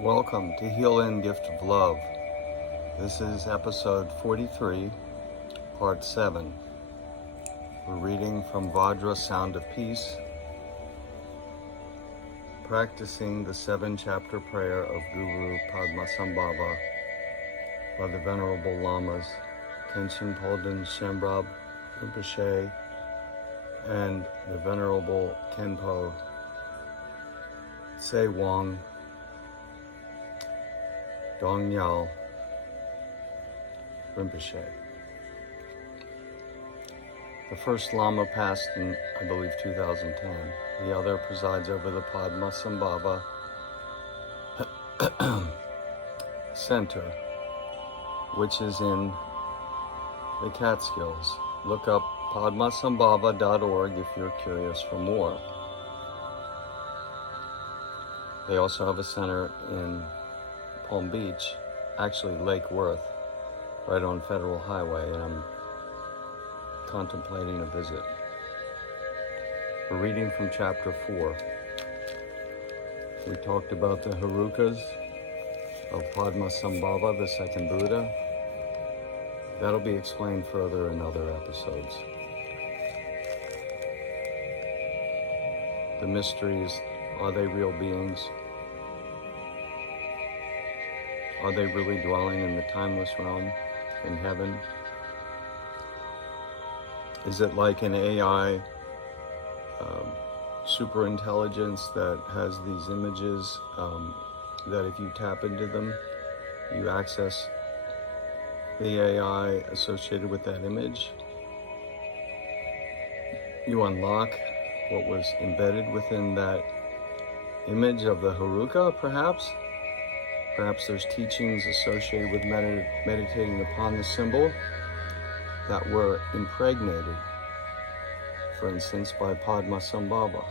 Welcome to Heal In Gift of Love. This is episode 43, part 7. We're reading from Vajra, Sound of Peace, practicing the 7-chapter prayer of Guru Padmasambhava by the Venerable Lamas Kenshin Palden Shenrab Rinpoche and the Venerable Khenpo Se Wang Dongyal Rinpoche. The first Lama passed in, I believe, 2010. The other presides over the Padmasambhava Center, which is in the Catskills. Look up padmasambhava.org if you're curious for more. They also have a center in Palm Beach, actually Lake Worth, right on Federal Highway, and I'm contemplating a visit. We're reading from chapter 4. We talked about the Harukas of Padmasambhava, the second Buddha. That'll be explained further in other episodes. The mysteries, are they real beings? Are they really dwelling in the timeless realm, in heaven? Is it like an AI super intelligence that has these images that if you tap into them, you access the AI associated with that image? You unlock what was embedded within that image of the Haruka, perhaps? Perhaps there's teachings associated with meditating upon the symbol that were impregnated, for instance, by Padmasambhava.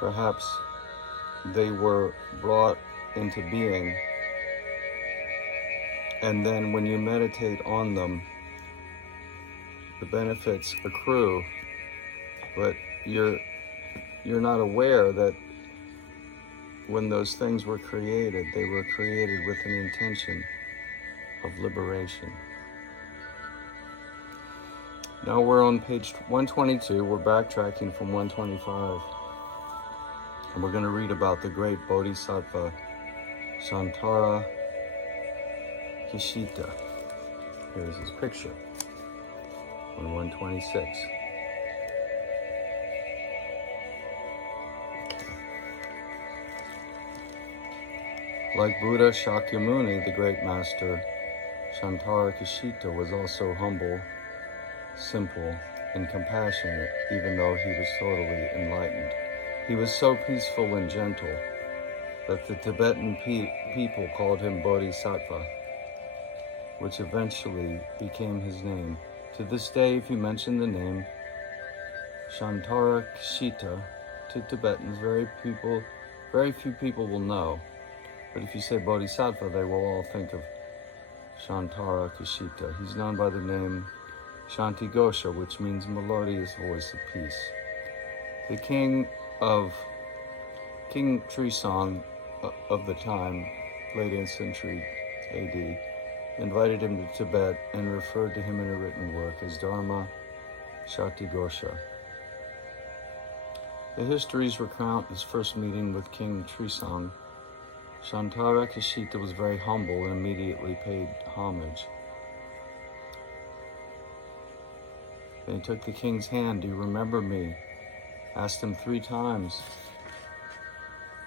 Perhaps they were brought into being, and then when you meditate on them, the benefits accrue, but you're not aware that when those things were created, they were created with an intention of liberation. Now we're on page 122. We're backtracking from 125. And we're going to read about the great Bodhisattva Shantara Kishita. Here's his picture on 126. Like Buddha Shakyamuni, the great master, Shantara Kishita was also humble, simple, and compassionate, even though he was totally enlightened. He was so peaceful and gentle that the Tibetan people called him Bodhisattva, which eventually became his name. To this day, if you mention the name Shantara Kishita to Tibetans, very few people will know. But if you say Bodhisattva, they will all think of Shantara Kishita. He's known by the name Shantigosha, which means melodious voice of peace. The king Trisong of the time, late 8th century AD, invited him to Tibet and referred to him in a written work as Dharma Shatigosha. The histories recount his first meeting with King Trisong. Shantara Kishita was very humble and immediately paid homage. Then he took the king's hand. "Do you remember me?" Asked him 3 times.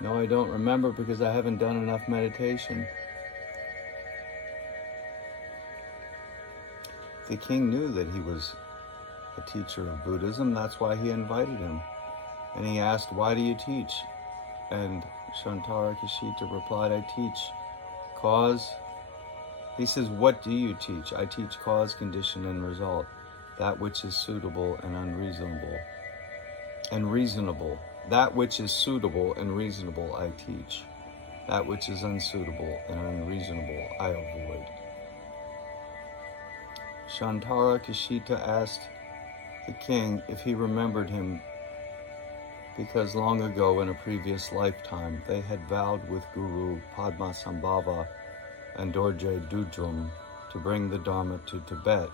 "No, I don't remember because I haven't done enough meditation." The king knew that he was a teacher of Buddhism. That's why he invited him. And he asked, "Why do you teach?" And Shantara Kishita replied, "I teach cause." He says, "What do you teach?" "I teach cause, condition, and result. That which is suitable and unreasonable. And reasonable. That which is suitable and reasonable, I teach. That which is unsuitable and unreasonable, I avoid." Shantara Kishita asked the king if he remembered him because long ago in a previous lifetime they had vowed with Guru Padmasambhava and Dorje Dudrum to bring the Dharma to Tibet.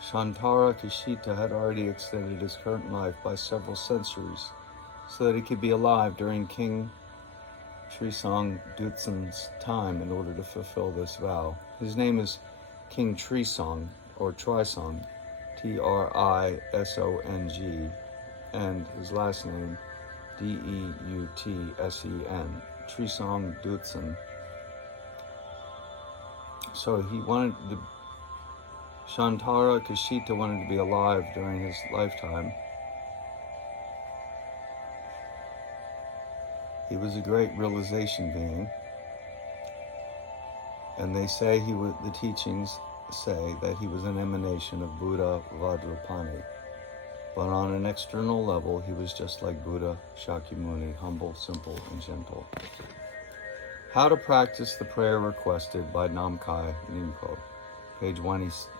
Shantara Kashita had already extended his current life by several centuries so that he could be alive during King Trisong Dutsen's time in order to fulfill this vow. His name is King Trisong, or Trisong, Trisong, and his last name, Deutsen, Trisong Dutsen. So Shantara Kashita wanted to be alive during his lifetime. He was a great realization being, and the teachings say that he was an emanation of Buddha Vajrapani. But on an external level, he was just like Buddha Shakyamuni, humble, simple, and gentle. How to practice the prayer requested by Namkhai Nyingpo, page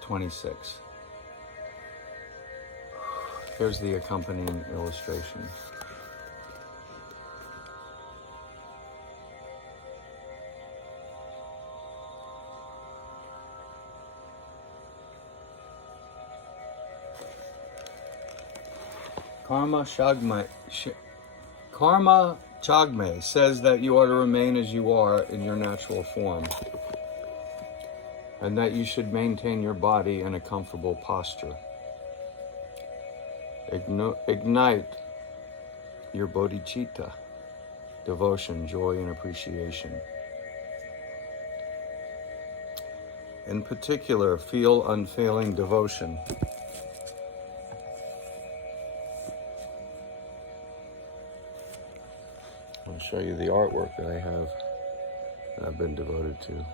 26. Here's the accompanying illustration. Karma Chagme says that you are to remain as you are in your natural form, and that you should maintain your body in a comfortable posture. Ignite your bodhicitta, devotion, joy, and appreciation. In particular, feel unfailing devotion. I'll show you the artwork that I have that I've been devoted to.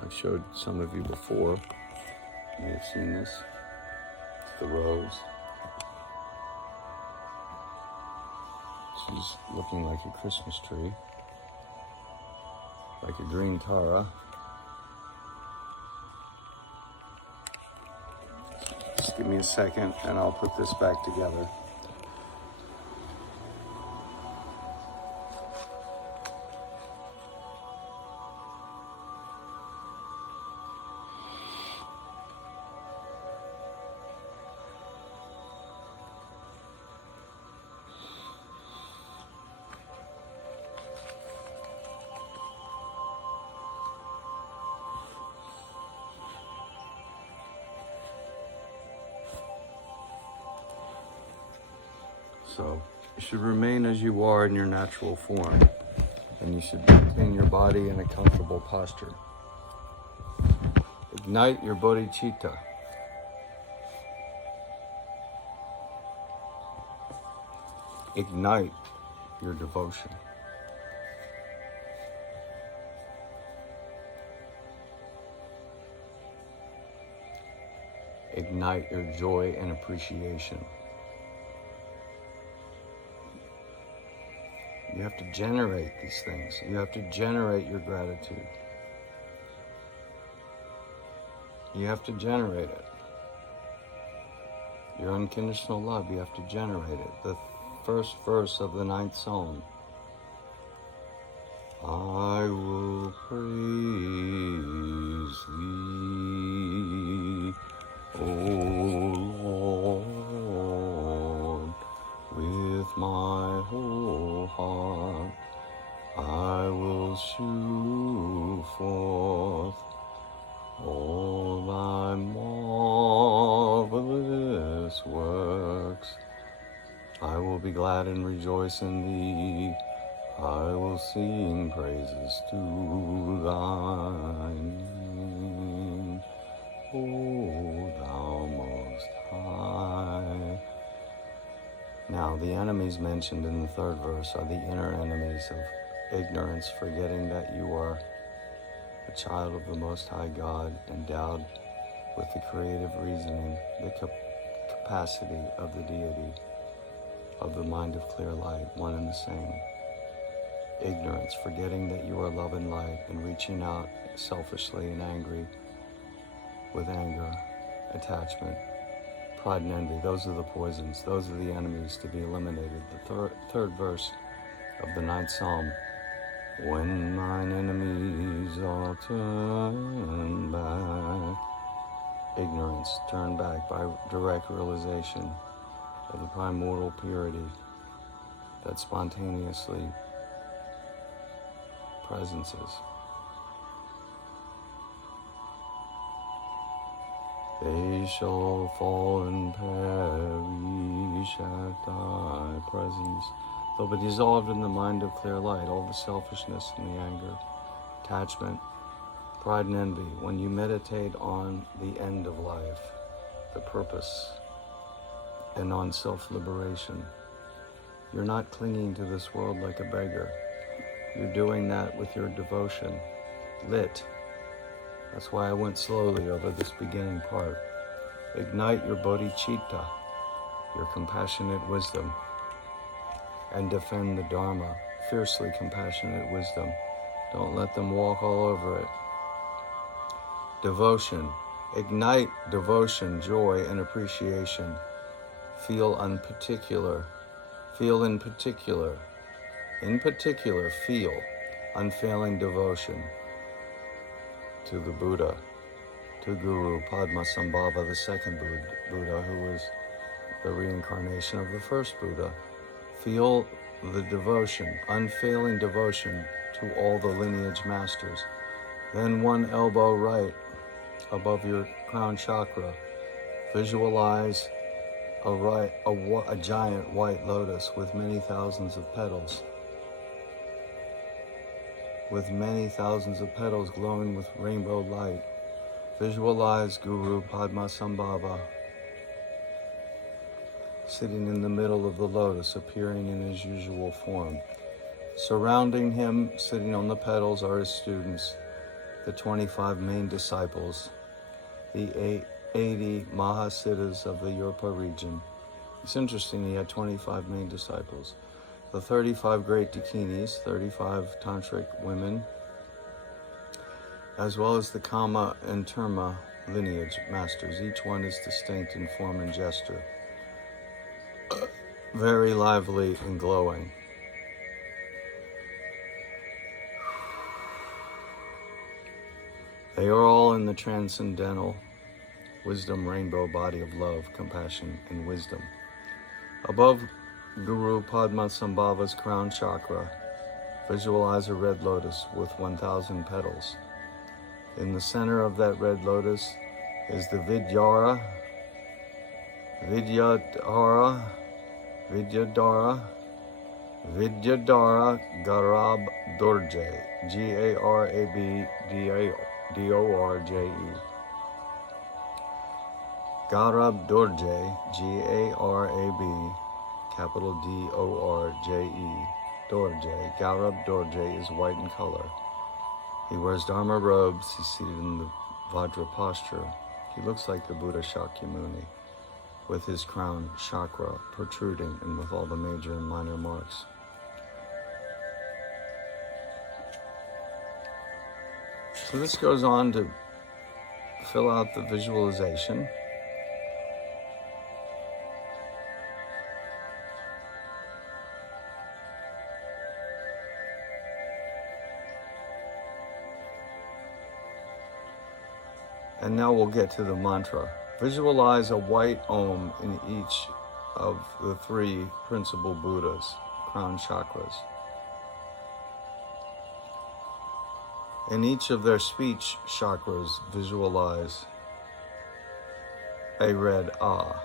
I've showed some of you before. You may have seen this. It's the rose. She's looking like a Christmas tree, like a green Tara. Just give me a second and I'll put this back together. So you should remain as you are in your natural form, and you should maintain your body in a comfortable posture. Ignite your bodhicitta. Ignite your devotion. Ignite your joy and appreciation. You have to generate these things. You have to generate your gratitude. You have to generate it. Your unconditional love, you have to generate it. The first verse of the 9th Psalm. I will praise thee, O Lord, with my whole heart. I will shew forth all thy marvelous works. I will be glad and rejoice in thee. I will sing praises to thy name, O thou most high. Now, the enemies mentioned in the 3rd verse are the inner enemies of ignorance, forgetting that you are a child of the Most High God, endowed with the creative reasoning, the capacity of the deity, of the mind of clear light, one and the same. Ignorance, forgetting that you are love and light, and reaching out selfishly and angry with anger, attachment, Pride and envy, those are the poisons. Those are the enemies to be eliminated. The third verse of the 9th Psalm. When mine enemies all turn back. Ignorance, turn back by direct realization of the primordial purity that spontaneously presences. They shall fall and perish at thy presence. They'll be dissolved in the mind of clear light, all the selfishness and the anger, attachment, pride and envy. When you meditate on the end of life, the purpose, and on self-liberation, you're not clinging to this world like a beggar. You're doing that with your devotion, lit. That's why I went slowly over this beginning part. Ignite your bodhicitta, your compassionate wisdom, and defend the Dharma, fiercely compassionate wisdom. Don't let them walk all over it. Devotion. Ignite devotion, joy, and appreciation. Feel in particular, feel unfailing devotion to the Buddha, to Guru Padmasambhava, the second Buddha, who was the reincarnation of the first Buddha. Feel the devotion, unfailing devotion to all the lineage masters. Then one elbow right above your crown chakra. Visualize a giant white lotus with many thousands of petals. With many thousands of petals glowing with rainbow light. Visualize Guru Padmasambhava sitting in the middle of the lotus, appearing in his usual form. Surrounding him, sitting on the petals, are his students, the 25 main disciples, the 80 Mahasiddhas of the Yorpa region. It's interesting, he had 25 main disciples. The 35 great Dakinis, 35 tantric women, as well as the Kama and Terma lineage masters. Each one is distinct in form and gesture, very lively and glowing. They are all in the transcendental wisdom rainbow body of love, compassion, and wisdom. Above Guru Padmasambhava's crown chakra, visualize a red lotus with 1,000 petals. In the center of that red lotus is the Vidyadhara Garab Dorje, Garabdorje, Garab Dorje, Garab, capital Dorje, Dorje. Garab Dorje is white in color. He wears Dharma robes. He's seated in the Vajra posture. He looks like the Buddha Shakyamuni, with his crown chakra protruding and with all the major and minor marks. So this goes on to fill out the visualization. And now we'll get to the mantra. Visualize a white Om in each of the 3 principal Buddhas, crown chakras. In each of their speech chakras, visualize a red Ah.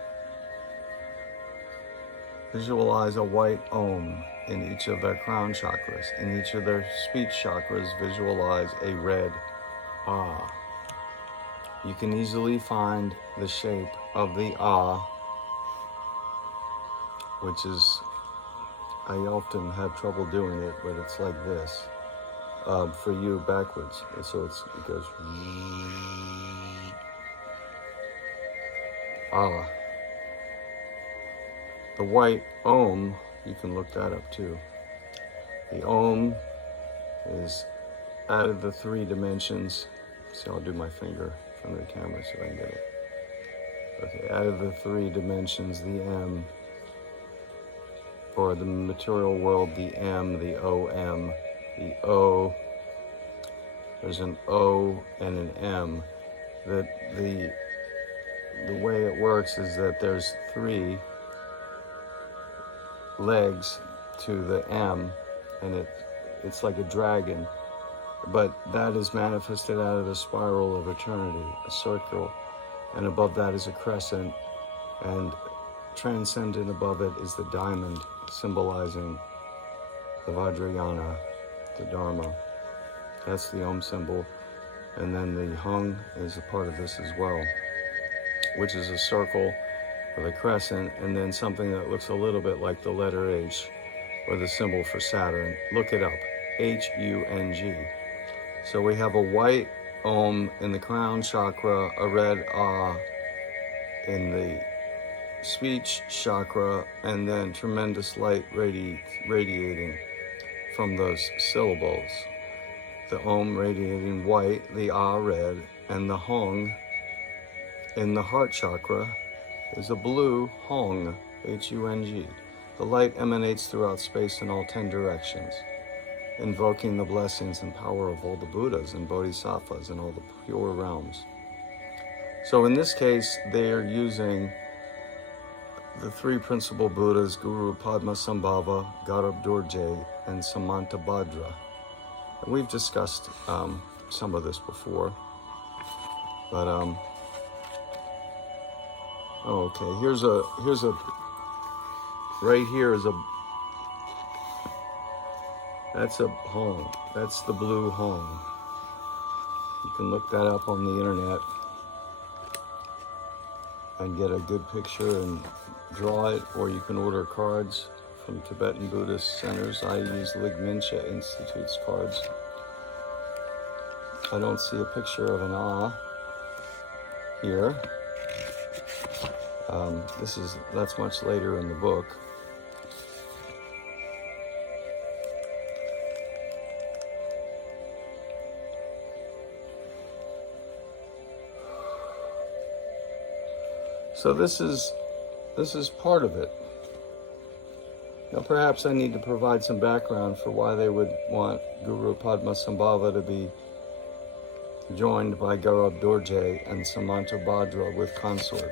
Visualize a white Om in each of their crown chakras. In each of their speech chakras, visualize a red Ah. You can easily find the shape of the Ah, which is, I often have trouble doing it, but it's like this. For you, backwards. So it goes Ah. The white Om, you can look that up too. The Om is out of the 3 dimensions. See, I'll do my finger in front of the camera so I can get it. Okay, out of the three dimensions, the M, or the material world, the M, the OM, the O, there's an O and an M. The way it works is that there's three legs to the M, and it's like a dragon, but that is manifested out of the spiral of eternity, a circle, and above that is a crescent, and transcendent above it is the diamond, symbolizing the Vajrayana, the Dharma. That's the Om symbol. And then the Hung is a part of this as well, which is a circle with a crescent, and then something that looks a little bit like the letter H, or the symbol for Saturn. Look it up, H-U-N-G. So we have a white Om in the crown chakra, a red Ah in the speech chakra, and then tremendous light radiating from those syllables. The Om radiating white, the Ah red, and the Hong in the heart chakra is a blue Hong, H-U-N-G. The light emanates throughout space in all 10 directions, invoking the blessings and power of all the Buddhas and Bodhisattvas in all the pure realms. So in this case, they are using the three principal Buddhas, Guru Padmasambhava, Gaurab Dorje, and Samantabhadra. And we've discussed some of this before, but okay. Here's a right here is that's a Hong. That's the blue Hong. You can look that up on the internet and get a good picture and draw it, or you can order cards from Tibetan Buddhist centers. I use Ligmincha Institute's cards. I don't see a picture of an Ah here. That's much later in the book. So this is part of it. Now perhaps I need to provide some background for why they would want Guru Padmasambhava to be joined by Gaurab Dorje and Samantabhadra with consort.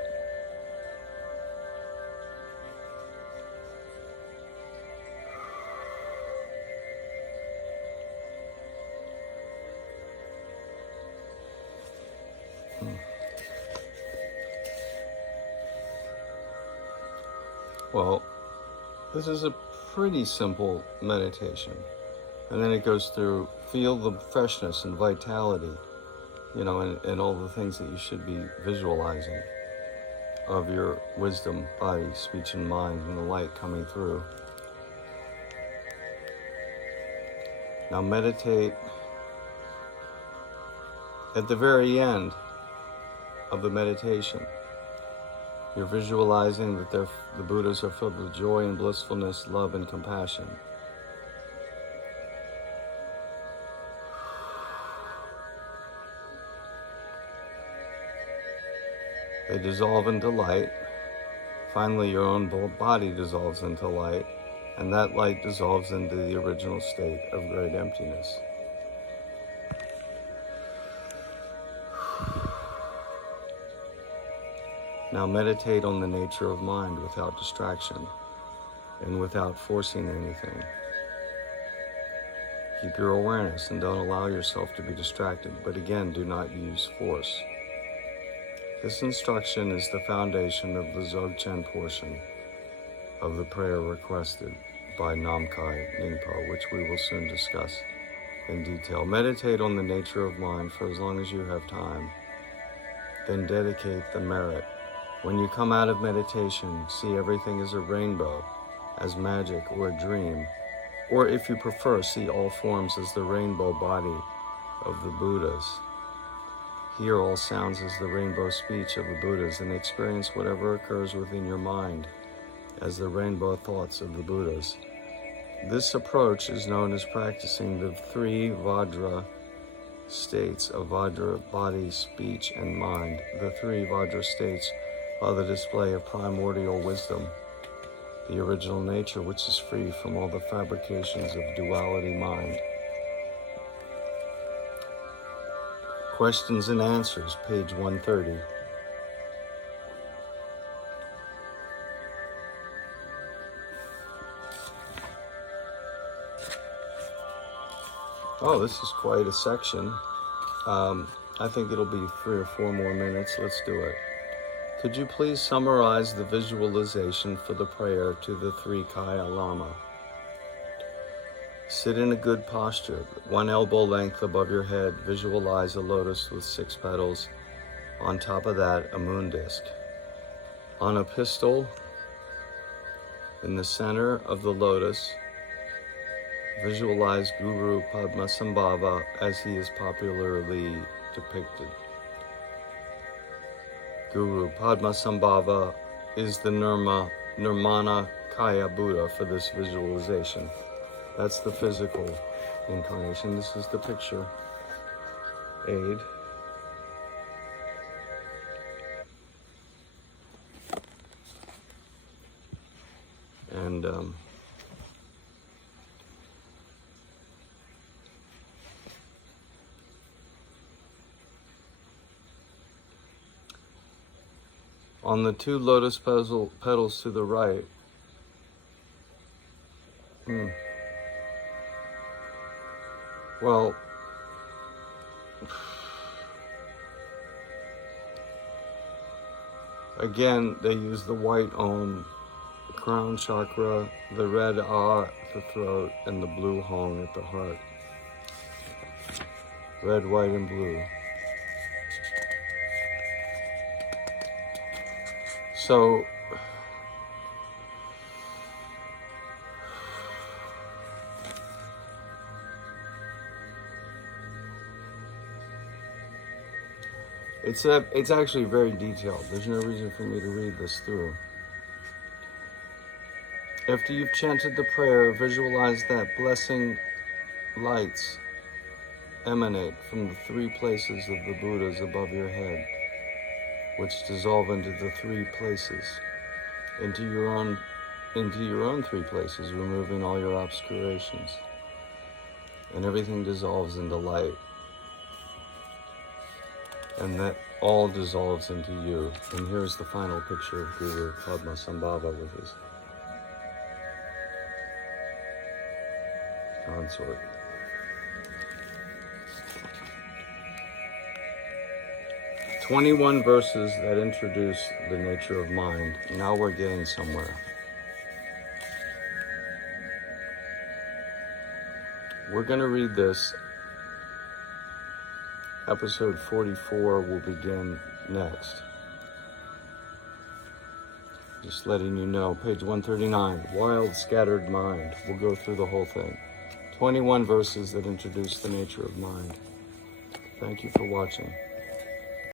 Well, this is a pretty simple meditation. And then it goes through, feel the freshness and vitality, and all the things that you should be visualizing of your wisdom, body, speech, and mind, and the light coming through. Now meditate at the very end of the meditation. You're visualizing that the Buddhas are filled with joy and blissfulness, love and compassion. They dissolve into light. Finally, your own body dissolves into light, and that light dissolves into the original state of great emptiness. Now meditate on the nature of mind without distraction and without forcing anything. Keep your awareness and don't allow yourself to be distracted, but again, do not use force. This instruction is the foundation of the Dzogchen portion of the prayer requested by Namkhai Nyingpo, which we will soon discuss in detail. Meditate on the nature of mind for as long as you have time. Then dedicate the merit. When you come out of meditation, see everything as a rainbow, as magic or a dream, or if you prefer, see all forms as the rainbow body of the Buddhas. Hear all sounds as the rainbow speech of the Buddhas, and experience whatever occurs within your mind as the rainbow thoughts of the Buddhas. This approach is known as practicing the three Vajra states of Vajra, body, speech, and mind. The three Vajra states are the display of primordial wisdom, the original nature which is free from all the fabrications of duality mind. Questions and answers, page 130. Oh, this is quite a section. I think it'll be 3 or 4 more minutes. Let's do it. Could you please summarize the visualization for the prayer to the 3 Kaya Lama? Sit in a good posture, 1 elbow length above your head. Visualize a lotus with 6 petals. On top of that, a moon disk. On a pistil, in the center of the lotus, visualize Guru Padmasambhava as he is popularly depicted. Guru Padmasambhava is the Nirmana Kaya Buddha for this visualization. That's the physical incarnation. This is the picture aid. And on the 2 lotus petals to the right, well, again, they use the white Om, the crown chakra, the red Ah at the throat, and the blue Hong at the heart. Red, white, and blue. So, it's actually very detailed. There's no reason for me to read this through. After you've chanted the prayer, visualize that blessing lights emanate from the 3 places of the Buddhas above your head, which dissolve into the 3 places, into your own 3 places, removing all your obscurations. And everything dissolves into light. And that all dissolves into you. And here's the final picture of Guru Padmasambhava with his consort. "21 verses that introduce the nature of mind." Now we're getting somewhere. We're going to read this. Episode 44 will begin next. Just letting you know, page 139, Wild Scattered Mind. We'll go through the whole thing. 21 verses that introduce the nature of mind. Thank you for watching.